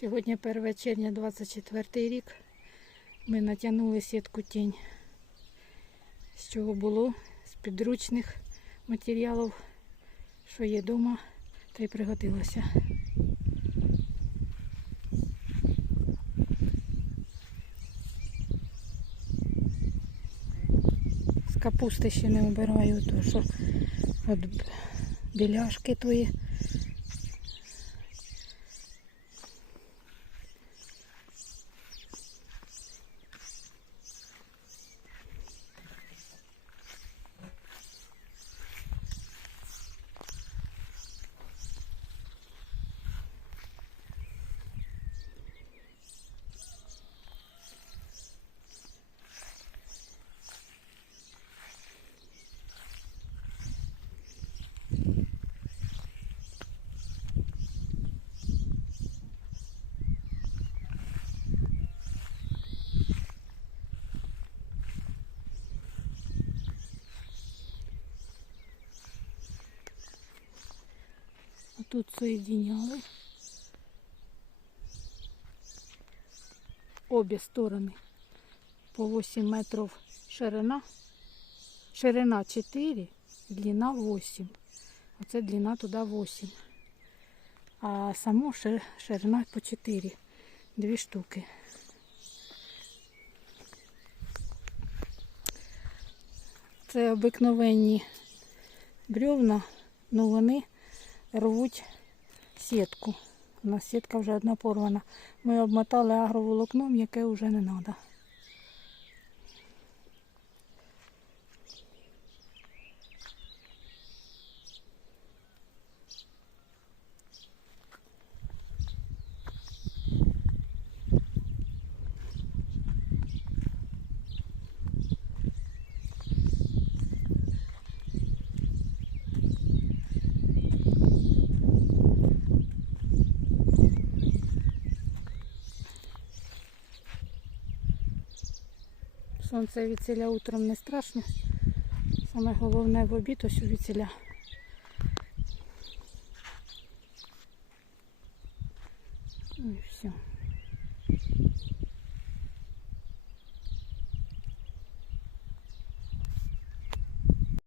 Сьогодні 1 червня 24 рік. Ми натягнули сітку тінь. З чого було? З підручних матеріалів, що є вдома, та й пригодилося. З капусти ще не обираю, то що от біляшки твої. А тут соєдиняли обе сторони по 8 метрів ширина. Ширина 4, длина 8. Оце длина туди 8. А само ширина по 4. Дві штуки. Це обикновенні бревна, але вони рвуть сітку. У нас сітка вже одна порвана. Ми обмотали агроволокном, яке вже не треба. Сонце віціля утром не страшно. Саме головне в обід ось у віціля. Ну і все.